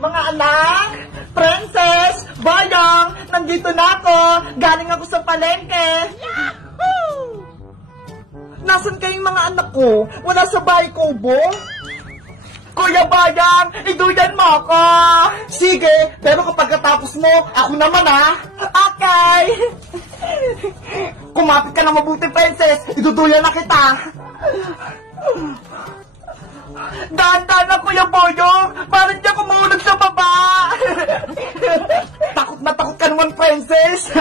Mga anak, princess, bayang, nandito na ako. Galing ako sa palengke. Yahoo! Nasaan kayong mga anak ko? Wala sa bahay ko, bo? Kuya Bayang, iduyan mo ako. Sige, pero kapag katapos mo, ako naman ha. Okay. Kumapit ka na mabuti, princess. Iduduyan na kita. Dahan-dahan na, Kuya Boyong. Parang di ako mahulog sa baba. Takot na takot ka naman, princess.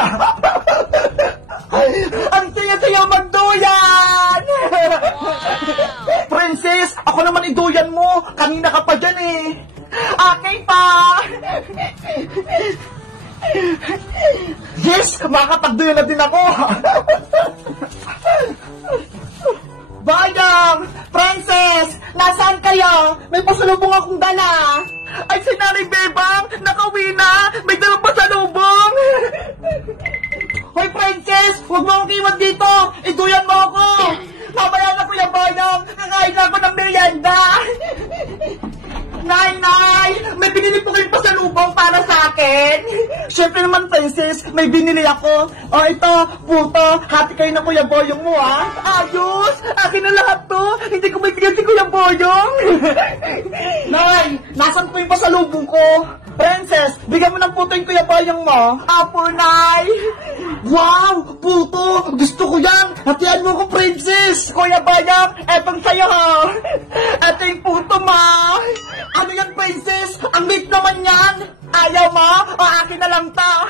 Ang saya-saya magduyan. Princess, ako naman iduyan mo. Kanina ka pa dyan eh. Okay pa. Yes, makakapagduyan na din ako. Bayang! Princess! Nasaan kayo? May pasalubong akong dala! Ay, si Nanay Bebang! Nakauwi na! May dalang pasalubong! Hoy, Princess! Huwag mo akong iwan dito! Iduyan mo ako! Mamaya na, Kuya Bayang! Nakain na ako ng merienda! Nay! May binili po kayong pasalubong para sa akin! Siyempre naman, Princess, may binili ako. O, ito, puto, hati kayo na Kuya Boyong mo, ha? Ayos! Akin na lahat to! Hindi ko may bigyan si Kuya Boyong! Nay! Nasaan po yung pasalubong ko? Princess, bigyan mo ng puto yung Kuya Boyong mo. Apo, Nay! Wow! Puto! Gusto ko yan! Hatian mo ko, Princess! Kuya Boyong, etong sa'yo, ha? Eto yung puto, ma! Ano yan, Princess? Ang meat naman yan! Ayaw mo? O akin na lang ta!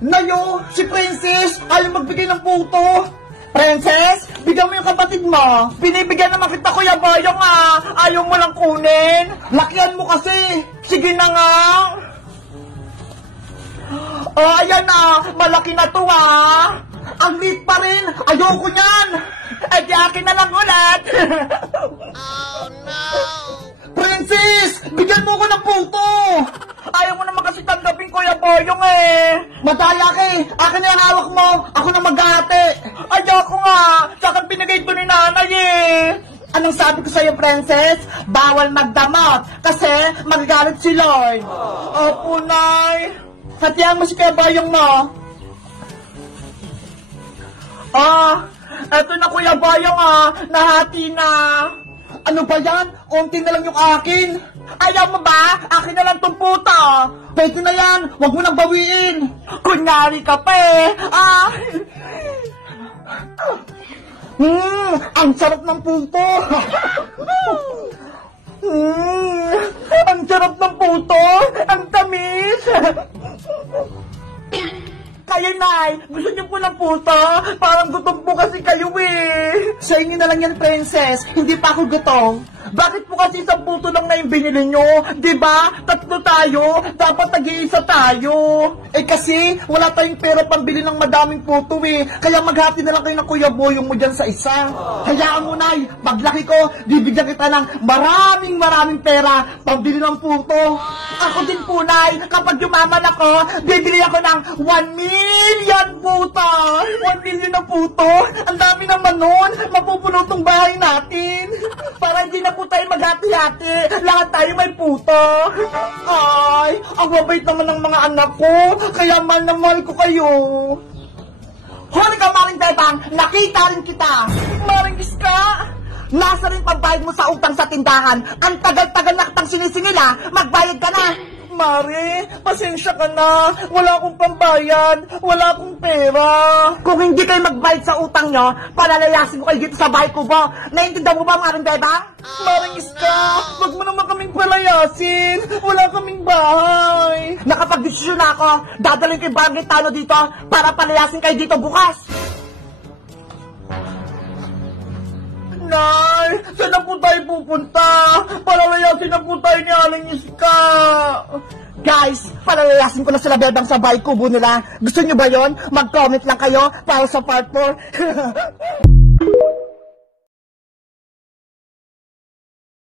Nayo, si Princess, ayaw magbigay ng puto! Princess, bigyan mo yung kapatid mo! Binibigyan naman kita, Kuya Boyong, ayaw mo lang kunin! Lakihan mo kasi! Sige na nga! O, ayan na! Malaki na to, Ang meat pa rin! Ayoko niyan! Ay, di akin na lang ulit! Oh no! Princess! Bigyan mo ko ng puto! Ayaw mo naman kasi tanggapin, Kuya Boyong eh! Madaya ka eh! Akin na yung hawak mo! Ako na mag-ate! Ayoko nga! Tsaka pinagay ito ni nanay eh! Anong sabi ko sa'yo, Princess? Bawal magdamot! Kasi magagalit si Lloyd! Opo, Nay! Hatihan mo si Kuya Boyong mo! Eto na, Kuya Boyong, nahati na. Ano ba yan? Konti na lang yung akin. Ayaw mo ba? Akin na lang tong puto. Pwede na yan. Huwag mo nang bawiin. Kunyari ka pa eh. Ang sarap ng puto. Ang sarap ng puto. Ang tamis. Kayo, Nay, gusto niyo po ng puto? Parang gutom po kasi kayo eh. Sa inyo na lang yan, Princess. Hindi pa ako gutom. Bakit po kasi isang puto lang na yung binili nyo? Diba? Tatlo tayo. Dapat nag-iisa tayo. Eh kasi, wala tayong pera pambili ng madaming puto eh. Kaya maghati na lang kayo ng Kuya Boyong mo dyan sa isa. Hayaan mo, Nay. Paglaki ko, bibigyan kita ng maraming pera pambili ng puto. Ako din po, Nay. Kapag yumaman ako, bibili ako ng 1 million puto. 1 million na puto. Ang dami naman nun. Mapupuno tong bahay natin. Para hindi na po tayo maghati-hati. Lahat tayo may puto. Ay, ang mabait naman ng mga anak ko. Kaya mahal na mahal ko kayo. Huli ka, Maring Bebang. Nakita rin kita. Maring Iska. Nasa rin pagbayad mo sa utang sa tindahan. Ang tagal-tagal na kitang sinisingil Magbayad ka na. Mari, pasensya ka na. Wala akong pambayad. Wala akong pera. Kung hindi kayo magbayad sa utang nyo, palalayasin ko kayo dito sa bahay ko ba? Naiintindihan mo ba, Maring Bebang? Maring Iska, wag mo naman kaming palayasin. Wala kaming bahay. Nakapag-desisyon na ako. Dadalhin ko yung barangay tano dito para palayasin kayo dito bukas. Nay, saan na po tayo pupunta? Palalayasin na po tayo ni Aling Iska. Guys, palalayasin ko na sila Bebang sa bahay kubo nila. Gusto nyo ba yon? Mag-comment lang kayo para sa part 4.